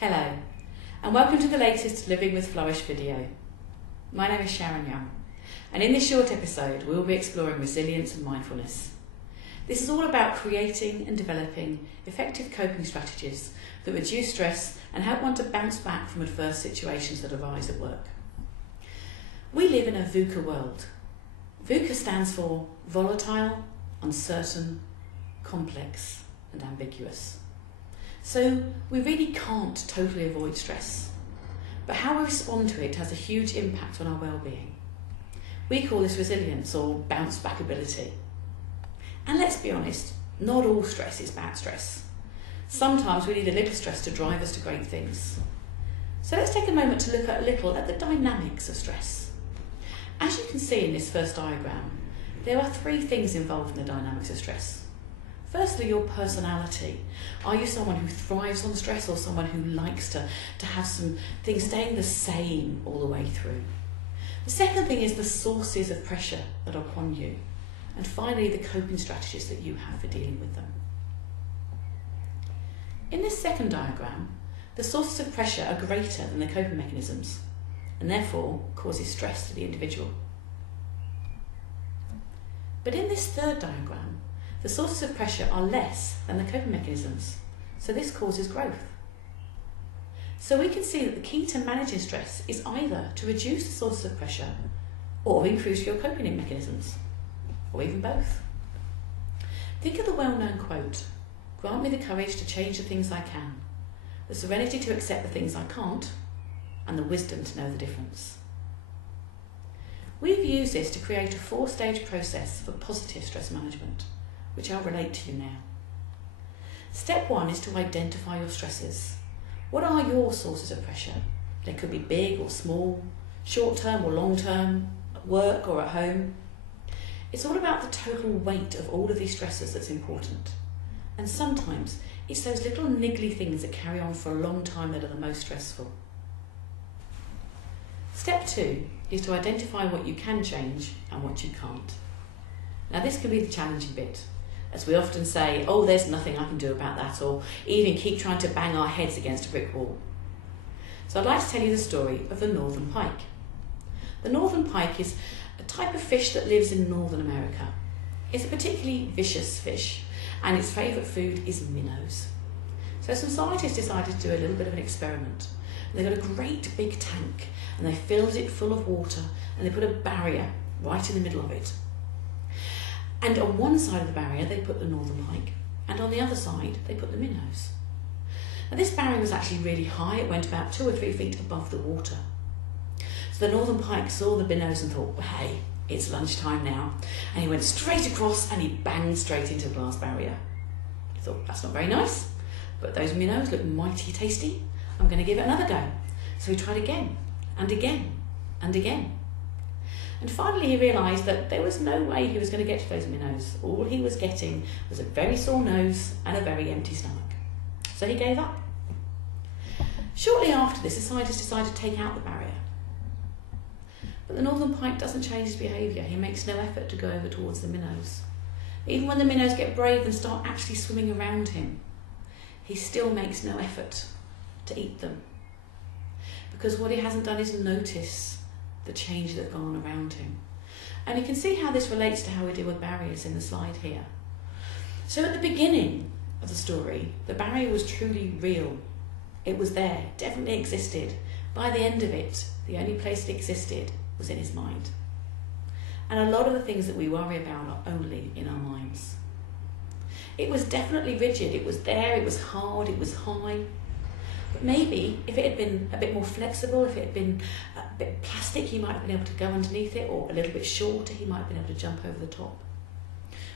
Hello, and welcome to the latest Living with Flourish video. My name is Sharon Young, and in this short episode we will be exploring resilience and mindfulness. This is all about creating and developing effective coping strategies that reduce stress and help one to bounce back from adverse situations that arise at work. We live in a VUCA world. VUCA stands for volatile, uncertain, complex and ambiguous. So we really can't totally avoid stress, but how we respond to it has a huge impact on our well-being. We call this resilience or bounce back ability. And let's be honest, not all stress is bad stress. Sometimes we need a little stress to drive us to great things. So let's take a moment to look a little at the dynamics of stress. As you can see in this first diagram, there are three things involved in the dynamics of stress. Firstly, your personality. Are you someone who thrives on stress or someone who likes to have some things staying the same all the way through? The second thing is the sources of pressure that are upon you. And finally, the coping strategies that you have for dealing with them. In this second diagram, the sources of pressure are greater than the coping mechanisms and therefore causes stress to the individual. But in this third diagram, the sources of pressure are less than the coping mechanisms, so this causes growth. So we can see that the key to managing stress is either to reduce the sources of pressure or increase your coping mechanisms, or even both. Think of the well-known quote, "Grant me the courage to change the things I can, the serenity to accept the things I can't, and the wisdom to know the difference." We've used this to create a 4-stage process for positive stress management, which I'll relate to you now. Step 1 is to identify your stresses. What are your sources of pressure? They could be big or small, short-term or long-term, at work or at home. It's all about the total weight of all of these stresses that's important. And sometimes it's those little niggly things that carry on for a long time that are the most stressful. Step 2 is to identify what you can change and what you can't. Now this can be the challenging bit, as we often say, "Oh, there's nothing I can do about that," or even keep trying to bang our heads against a brick wall. So I'd like to tell you the story of the northern pike. The northern pike is a type of fish that lives in Northern America. It's a particularly vicious fish, and its favourite food is minnows. So some scientists decided to do a little bit of an experiment. They got a great big tank, and they filled it full of water, and they put a barrier right in the middle of it. And on one side of the barrier they put the northern pike, and on the other side they put the minnows. Now this barrier was actually really high, it went about 2 or 3 feet above the water. So the northern pike saw the minnows and thought, well, hey, it's lunchtime now. And he went straight across and he banged straight into the glass barrier. He thought, that's not very nice, but those minnows look mighty tasty. I'm going to give it another go. So he tried again, and again, and again. And finally he realised that there was no way he was going to get to those minnows. All he was getting was a very sore nose and a very empty stomach. So he gave up. Shortly after this, the scientists decided to take out the barrier. But the northern pike doesn't change his behaviour. He makes no effort to go over towards the minnows. Even when the minnows get brave and start actually swimming around him, he still makes no effort to eat them. Because what he hasn't done is notice the change that's gone on around him. And you can see how this relates to how we deal with barriers in the slide here. So at the beginning of the story, the barrier was truly real. It was there, it definitely existed. By the end of it, the only place it existed was in his mind. And a lot of the things that we worry about are only in our minds. It was definitely rigid, it was there, it was hard, it was high. But maybe if it had been a bit more flexible, if it had been a bit plastic, he might have been able to go underneath it, or a little bit shorter, he might have been able to jump over the top.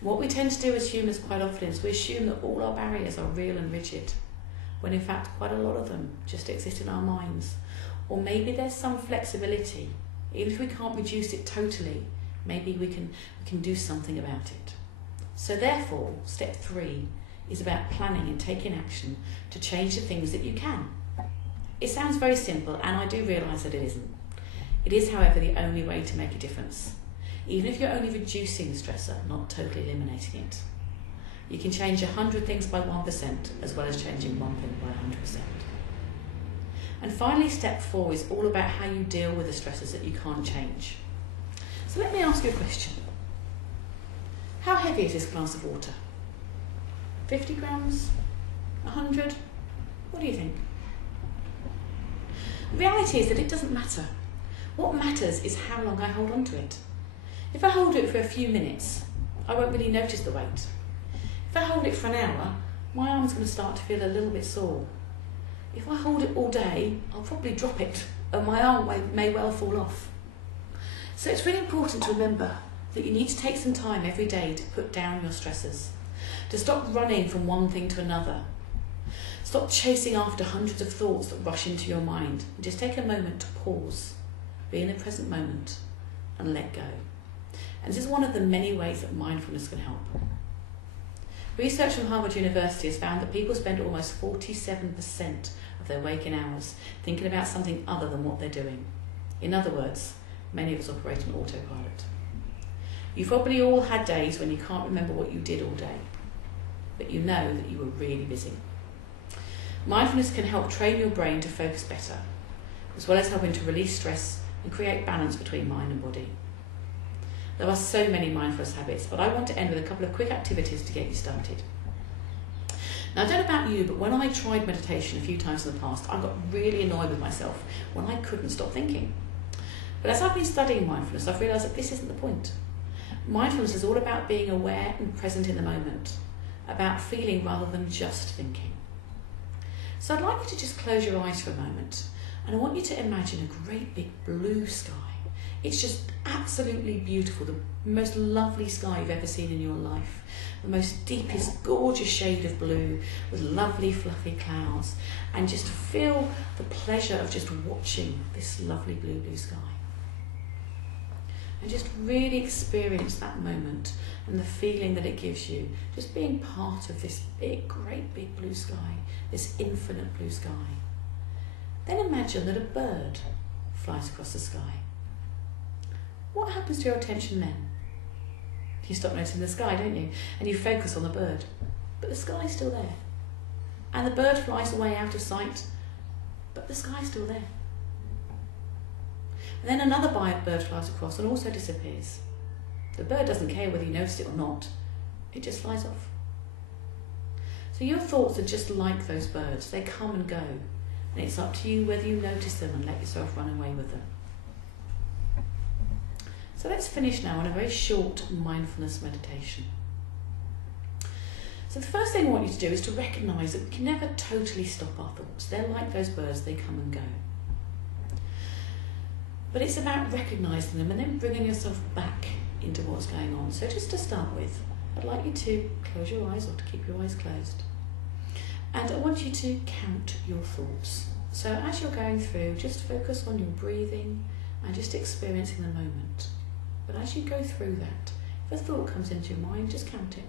What we tend to do as humans quite often is we assume that all our barriers are real and rigid, when in fact quite a lot of them just exist in our minds. Or maybe there's some flexibility. Even if we can't reduce it totally, maybe we can do something about it. So therefore, step 3 is about planning and taking action to change the things that you can. It sounds very simple, and I do realise that it isn't. It is, however, the only way to make a difference. Even if you're only reducing the stressor, not totally eliminating it. You can change 100 things by 1%, as well as changing one thing by 100%. And finally, step 4 is all about how you deal with the stresses that you can't change. So let me ask you a question. How heavy is this glass of water? 50 grams? 100? What do you think? The reality is that it doesn't matter. What matters is how long I hold on to it. If I hold it for a few minutes, I won't really notice the weight. If I hold it for an hour, my arm's going to start to feel a little bit sore. If I hold it all day, I'll probably drop it, and my arm may well fall off. So it's really important to remember that you need to take some time every day to put down your stressors, to stop running from one thing to another. Stop chasing after hundreds of thoughts that rush into your mind, and just take a moment to pause, be in the present moment, and let go. And this is one of the many ways that mindfulness can help. Research from Harvard University has found that people spend almost 47% of their waking hours thinking about something other than what they're doing. In other words, many of us operate on autopilot. You've probably all had days when you can't remember what you did all day, but you know that you were really busy. Mindfulness can help train your brain to focus better, as well as helping to release stress and create balance between mind and body. There are so many mindfulness habits, but I want to end with a couple of quick activities to get you started. Now, I don't know about you, but when I tried meditation a few times in the past, I got really annoyed with myself when I couldn't stop thinking. But as I've been studying mindfulness, I've realised that this isn't the point. Mindfulness is all about being aware and present in the moment, about feeling rather than just thinking. So I'd like you to just close your eyes for a moment, and I want you to imagine a great big blue sky. It's just absolutely beautiful, the most lovely sky you've ever seen in your life. The most deepest, gorgeous shade of blue with lovely, fluffy clouds. And just feel the pleasure of just watching this lovely blue sky. And just really experience that moment and the feeling that it gives you. Just being part of this big, great big blue sky, this infinite blue sky. Then imagine that a bird flies across the sky. What happens to your attention then? You stop noticing the sky, don't you? And you focus on the bird. But the sky's still there. And the bird flies away out of sight, but the sky's still there. And then another bird flies across and also disappears. The bird doesn't care whether you noticed it or not. It just flies off. So your thoughts are just like those birds. They come and go. And it's up to you whether you notice them and let yourself run away with them. So let's finish now on a very short mindfulness meditation. So the first thing I want you to do is to recognise that we can never totally stop our thoughts. They're like those birds, they come and go. But it's about recognising them and then bringing yourself back into what's going on. So just to start with, I'd like you to close your eyes or to keep your eyes closed. And I want you to count your thoughts. So as you're going through, just focus on your breathing and just experiencing the moment. But as you go through that, if a thought comes into your mind, just count it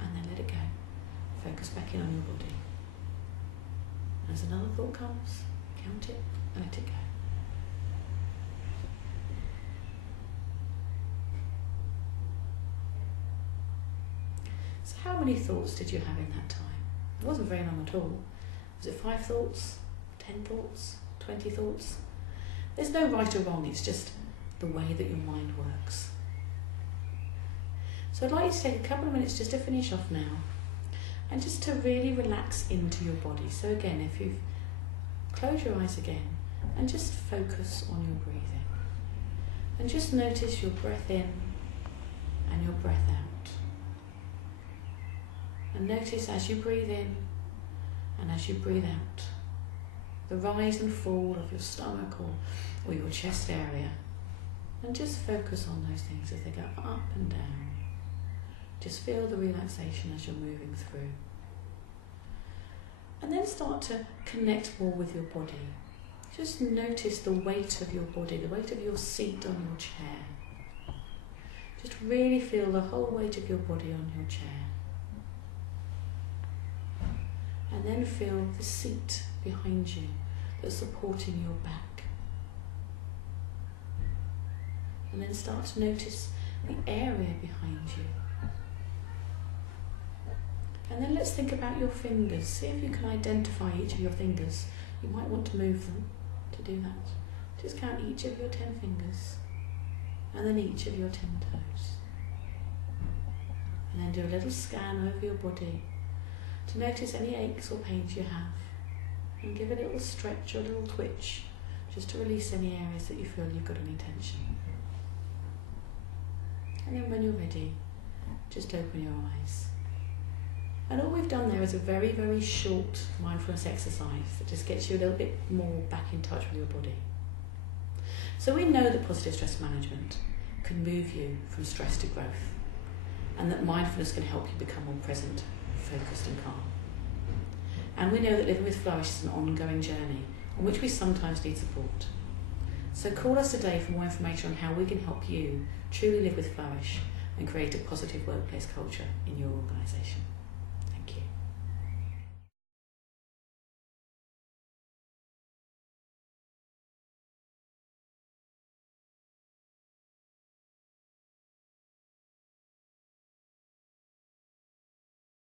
and then let it go. Focus back in on your body. As another thought comes, count it and let it go. So how many thoughts did you have in that time? It wasn't very long at all. Was it 5 thoughts, 10 thoughts, 20 thoughts? There's no right or wrong, it's just the way that your mind works. So I'd like you to take a couple of minutes just to finish off now and just to really relax into your body. So again, if you close your eyes again and just focus on your breathing and just notice your breath in and your breath out. And notice as you breathe in and as you breathe out, the rise and fall of your stomach or your chest area. And just focus on those things as they go up and down. Just feel the relaxation as you're moving through. And then start to connect more with your body. Just notice the weight of your body, the weight of your seat on your chair. Just really feel the whole weight of your body on your chair. And then feel the seat behind you that's supporting your back. And then start to notice the area behind you. And then let's think about your fingers. See if you can identify each of your fingers You might want to move them to do that. Just count each of your 10 fingers and then each of your 10 toes. And then do a little scan over your body to notice any aches or pains you have, and give a little stretch or a little twitch just to release any areas that you feel you've got any tension. And then when you're ready, just open your eyes. And all we've done there is a very, very short mindfulness exercise that just gets you a little bit more back in touch with your body. So we know that positive stress management can move you from stress to growth, and that mindfulness can help you become more present, focused and calm. And we know that living with Flourish is an ongoing journey on which we sometimes need support. So call us today for more information on how we can help you truly live with Flourish and create a positive workplace culture in your organisation.